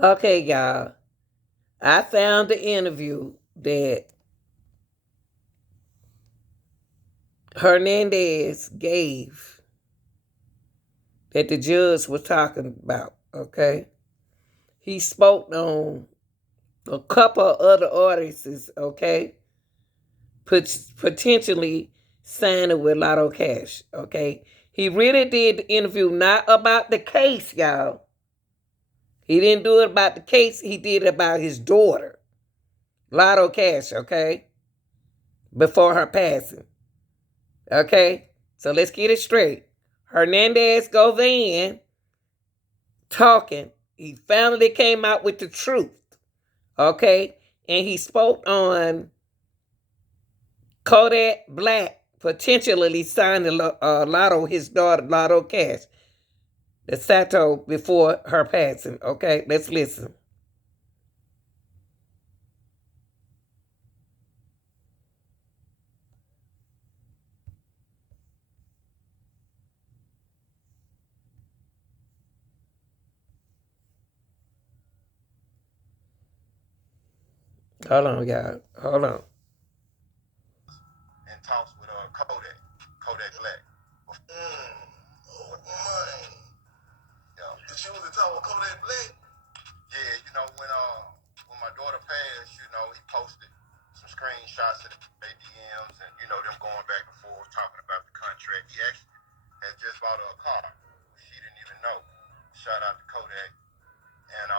Okay, y'all. I found the interview that Hernandez gave that the judge was talking about. Okay. He spoke on a couple of other artists, okay, potentially signing with Lotto Cash, okay. He really did the interview not about the case, y'all. He didn't do it about the case. He did it about his daughter, Lotto Cash, okay, before her passing, okay. So let's get it straight. Hernandez Govan talking. He finally came out with the truth, okay, and he spoke on Kodak Black potentially signing Lotto, his daughter, Lotto Cash, the Sato before her passing. Okay, let's listen. Hold on, y'all. Hold on. In talks with Kodak Black. Oh my. Yeah. She was in talks with Kodak Black. Yeah, when my daughter passed, he posted some screenshots of their DMs and them going back and forth talking about the contract. He actually had just bought her a car. She didn't even know. Shout out to Kodak. And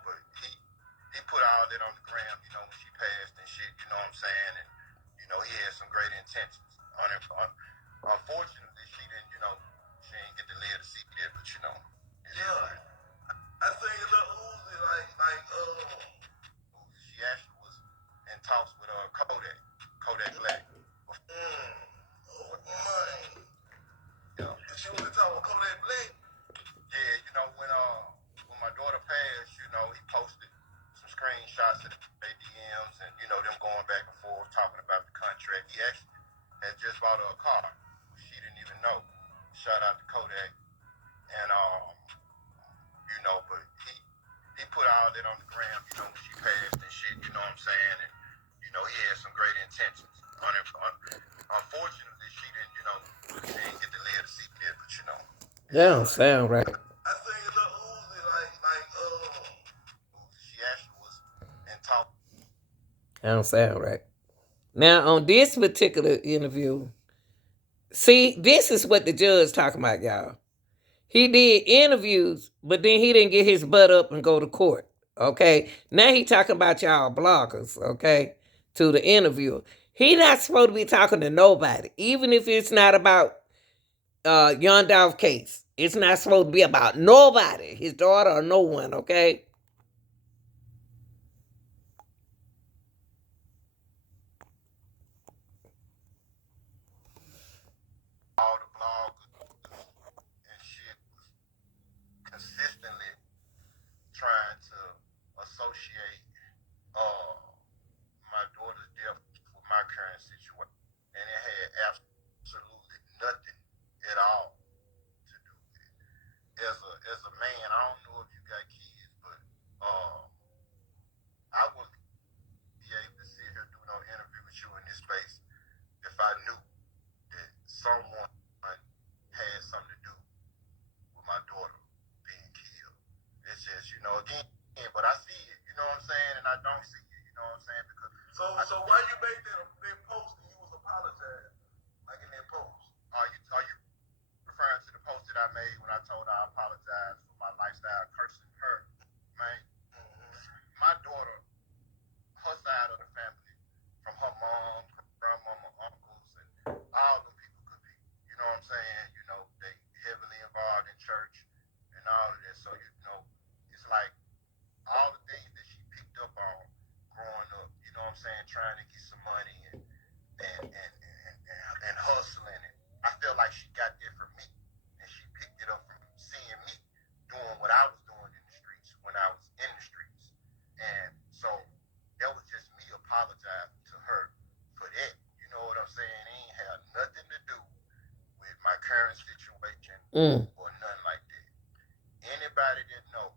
but he put all that on the gram, when she passed and shit, you know what I'm saying? And he had some great intentions on it. Unfortunately, she didn't get to live to see that, but I think it's a Uzi, she actually was in talks with Kodak Black. Oh my. Yeah. She was in talks with Kodak Black. Yeah, when my daughter passed, he posted some screenshots of their DMs and them going back and forth talking about the contract. He actually had just bought her a car. She didn't even know. Shout out to Kodak. And but he put all that on the gram, when she passed and shit, you know what I'm saying? And he had some great intentions on it. Unfortunately, she didn't get to live to see that, but That don't sound right. I think it's a Uzi, she actually was in talk. That don't sound right. Now on this particular interview, see, this is what the judge talking about, y'all. He did interviews, but then he didn't get his butt up and go to court. Okay. Now he talking about y'all bloggers, okay, to the interviewer. He not supposed to be talking to nobody, even if it's not about Young Dolph case. It's not supposed to be about nobody, his daughter or no one, okay? All the bloggers and shit was consistently trying to associate uh my daughter's death with my current situation, and it had absolutely nothing at all to do with it. As a man, I don't know if you got kids, but I wouldn't be able to sit here do no interview with you in this space if I knew that someone had something to do with my daughter being killed. It's just, again, but I see it, you know what I'm saying, and I don't see it, you know what I'm saying, because so why you made that post and you was apologizing, like in that post? Are you referring to the post that I made when I told her I apologize for my lifestyle cursing her, man? My daughter, her side of the family, from her mom, her grandmama, uncles, and all the people could be. You know what I'm saying? They heavily involved in church and all of that. So, it's like all the things that she picked up on growing up, you know what I'm saying, trying to get some money and hustling. And I feel like she got there from me. And she picked it up from seeing me doing what I was doing in the streets when I was in the streets. And so that was just me apologizing to her for that. You know what I'm saying? It ain't have nothing to do with my current situation or nothing like that. Anybody that know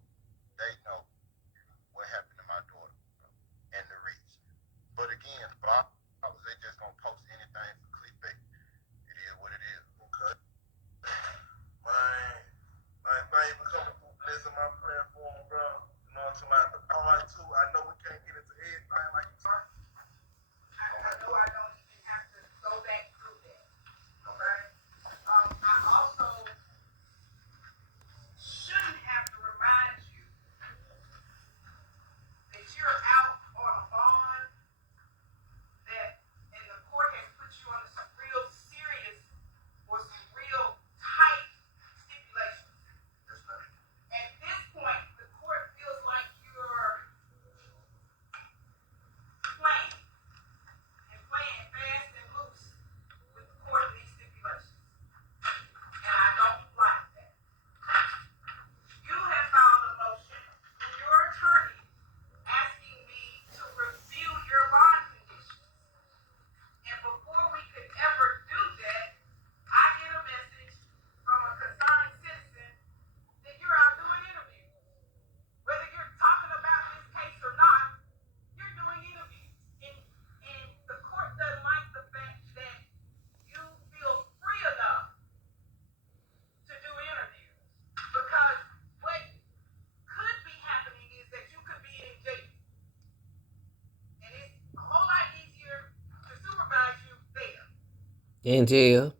In jail.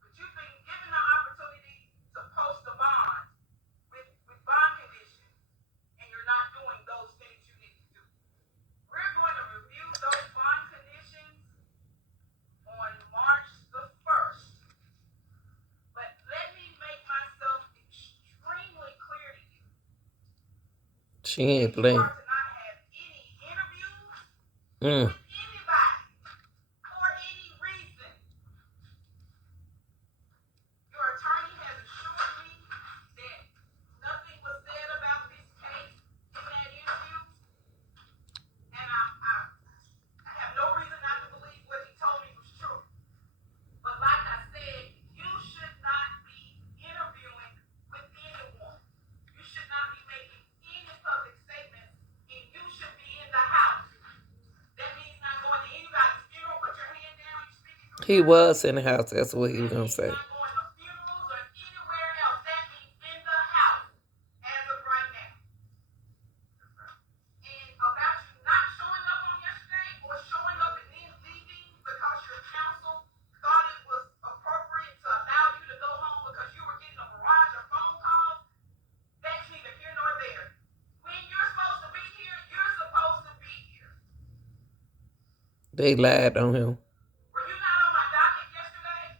But you've been given the opportunity to post a bond with bond conditions, and you're not doing those things you need to do. We're going to review those bond conditions on March the 1st. But let me make myself extremely clear to you. She ain't You playing. are to not have any interviews with anybody for any reason. Your attorney has assured me that nothing was said about this case in that interview, and I have no reason not to believe what he told me was true. But like I said, you should not be interviewing with anyone. You should not be making any public statements, and you should be in the house. That means not going to anybody's funeral, put your hand down, you speaking from He was in the house. That's what he was going to say. not going to funerals or anywhere else. That means in the house as of right now. And about you not showing up on yesterday or showing up and then leaving because your counsel thought it was appropriate to allow you to go home because you were getting a barrage of phone calls, that's neither here nor there. When you're supposed to be here, you're supposed to be here. They lied on him. Were you not on my docket yesterday?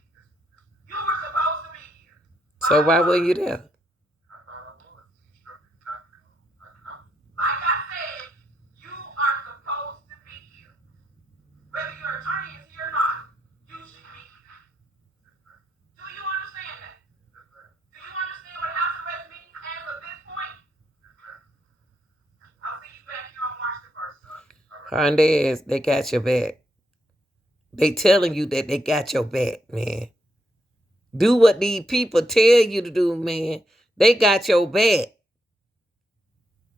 You were supposed to be here. So why were you there? I thought I was. He instructed me not to go. Like I said, you are supposed to be here. Whether your attorney is here or not, you should be here. Do you understand that? Do you understand what house arrest means as of this point? I'll see you back here on March the 1st, sir. Hernandez, they got your back. They telling you that they got your back, man. Do what these people tell you to do, man. They got your back.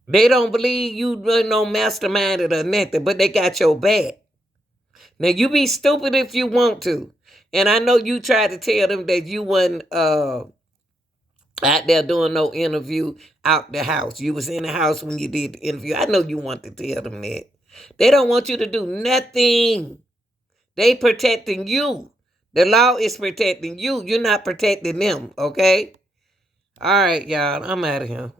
They don't believe you no mastermind or nothing, but they got your back. Now, you be stupid if you want to. And I know you tried to tell them that you wasn't out there doing no interview out the house. You was in the house when you did the interview. I know you want to tell them that. They don't want you to do nothing. They protecting you. The law is protecting you. You're not protecting them, okay? All right, y'all. I'm out of here.